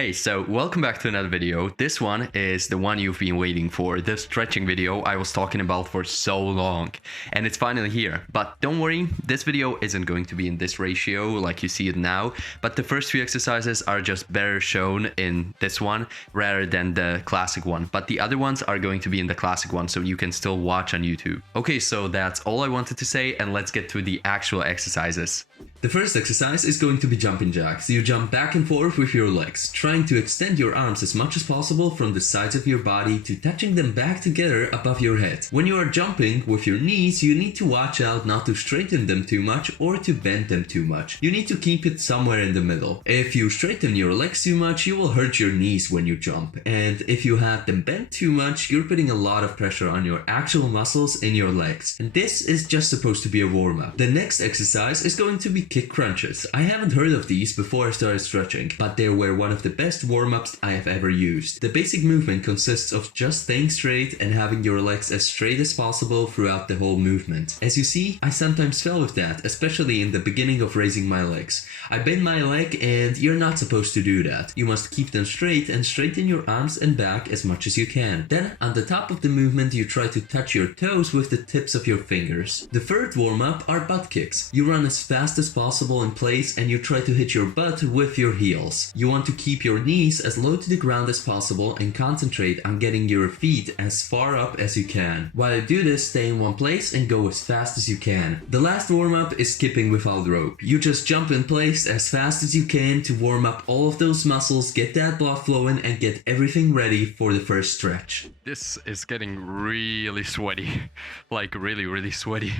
Hey, so welcome back to another video. This one is the one you've been waiting for, the stretching video I was talking about for so long. And it's finally here. But don't worry, this video isn't going to be in this ratio like you see it now, but the first few exercises are just better shown in this one rather than the classic one. But the other ones are going to be in the classic one, so you can still watch on YouTube. Okay, so that's all I wanted to say, and let's get to the actual exercises. The first exercise is going to be jumping jacks. You jump back and forth with your legs, trying to extend your arms as much as possible from the sides of your body to touching them back together above your head. When you are jumping with your knees, you need to watch out not to straighten them too much or to bend them too much. You need to keep it somewhere in the middle. If you straighten your legs too much, you will hurt your knees when you jump. And if you have them bent too much, you're putting a lot of pressure on your actual muscles in your legs. And this is just supposed to be a warm-up. The next exercise is going to be kick crunches. I haven't heard of these before I started stretching, but they were one of the best warm-ups I have ever used. The basic movement consists of just staying straight and having your legs as straight as possible throughout the whole movement. As you see, I sometimes fell with that, especially in the beginning of raising my legs. I bend my leg and you're not supposed to do that. You must keep them straight and straighten your arms and back as much as you can. Then, on the top of the movement, you try to touch your toes with the tips of your fingers. The third warm-up are butt kicks. You run as fast as possible in place and you try to hit your butt with your heels. You want to keep your knees as low to the ground as possible and concentrate on getting your feet as far up as you can. While you do this, stay in one place and go as fast as you can. The last warm-up is skipping without rope. You just jump in place as fast as you can to warm up all of those muscles, get that blood flowing, and get everything ready for the first stretch. This is getting really sweaty, like really sweaty.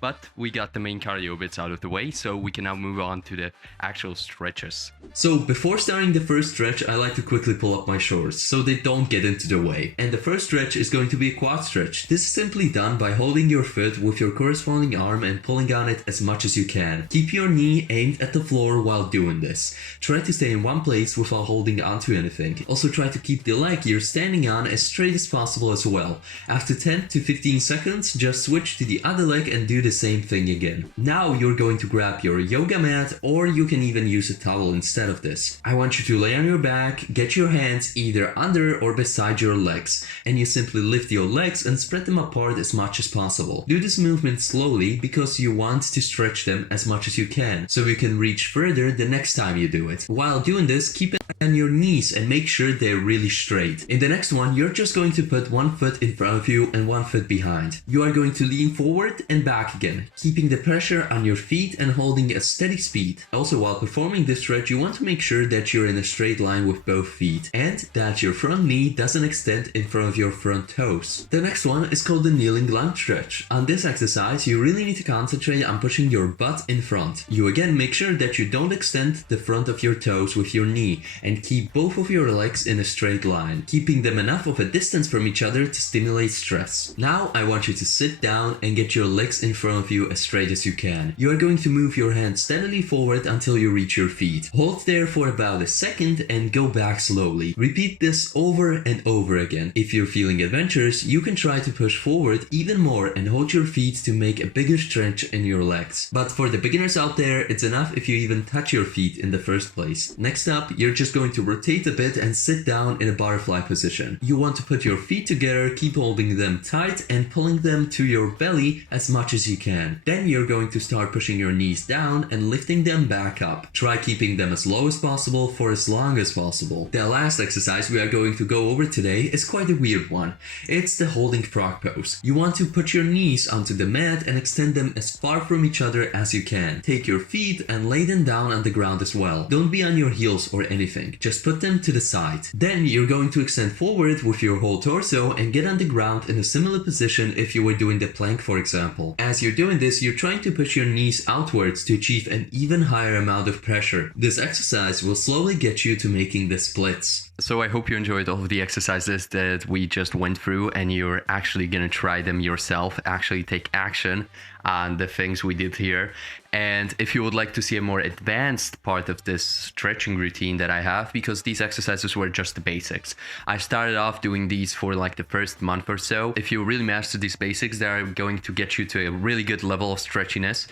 But we got the main cardio bits out of the way, so we can now move on to the actual stretches. So before starting the first stretch, I like to quickly pull up my shorts so they don't get into the way. And the first stretch is going to be a quad stretch. This is simply done by holding your foot with your corresponding arm and pulling on it as much as you can. Keep your knee aimed at the floor while doing this. Try to stay in one place without holding onto anything. Also try to keep the leg you're standing on as straight as possible as well. After 10 to 15 seconds, just switch to the other leg and do the same thing again. Now you're going to grab your yoga mat, or you can even use a towel instead of this. I want you to lay on your back, get your hands either under or beside your legs, and you simply lift your legs and spread them apart as much as possible. Do this movement slowly because you want to stretch them as much as you can, so you can reach further the next time you do it. While doing this, keep it on your knees and make sure they're really straight. In the next one, you're just going to put one foot in front of you and one foot behind. You are going to lean forward and back again, keeping the pressure on your feet and holding a steady speed. Also, while performing this stretch, you want to make sure that you're in a straight line with both feet and that your front knee doesn't extend in front of your front toes. The next one is called the kneeling lunge stretch. On this exercise, you really need to concentrate on pushing your butt in front. You again make sure that you don't extend the front of your toes with your knee and keep both of your legs in a straight line, keeping them enough of a distance from each other to stimulate stress. Now I want you to sit down and get your legs in front of you as straight as you can. You are going to move your hands steadily forward until you reach your feet. Hold there for about a second and go back slowly. Repeat this over and over again. If you're feeling adventurous, you can try to push forward even more and hold your feet to make a bigger stretch in your legs. But for the beginners out there, it's enough if you even touch your feet in the first place. Next up, you're just going to rotate a bit and sit down in a butterfly position. You want to put your feet together, keep holding them tight and pulling them to your belly as much as you can. Then you're going to start pushing your knees down and lifting them back up. Try keeping them as low as possible for as long as possible. The last exercise we are going to go over today is quite a weird one. It's the holding frog pose. You want to put your knees onto the mat and extend them as far from each other as you can. Take your feet and lay them down on the ground as well. Don't be on your heels or anything. Just put them to the side. Then you're going to extend forward with your whole torso and get on the ground in a similar position if you were doing the plank, for example. As you're doing this, you're trying to push your knees outwards to achieve an even higher amount of pressure. This exercise will slowly get you to making the splits. So I hope you enjoyed all of the exercises that we just went through and you're actually gonna try them yourself, actually take action and the things we did here. And if you would like to see a more advanced part of this stretching routine that I have, because these exercises were just the basics. I started off doing these for like the first month or so. If you really master these basics, they're going to get you to a really good level of stretchiness.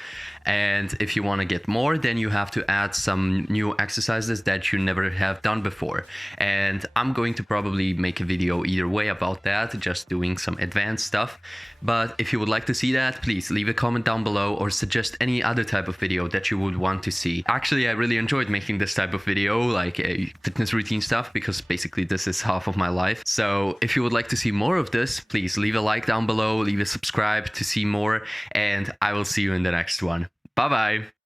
And if you want to get more, then you have to add some new exercises that you never have done before. And I'm going to probably make a video either way about that, just doing some advanced stuff. But if you would like to see that, please leave a comment down below or suggest any other type of video that you would want to see. Actually, I really enjoyed making this type of video, like fitness routine stuff, because basically this is half of my life. So if you would like to see more of this, please leave a like down below, leave a subscribe to see more, and I will see you in the next one. Bye bye.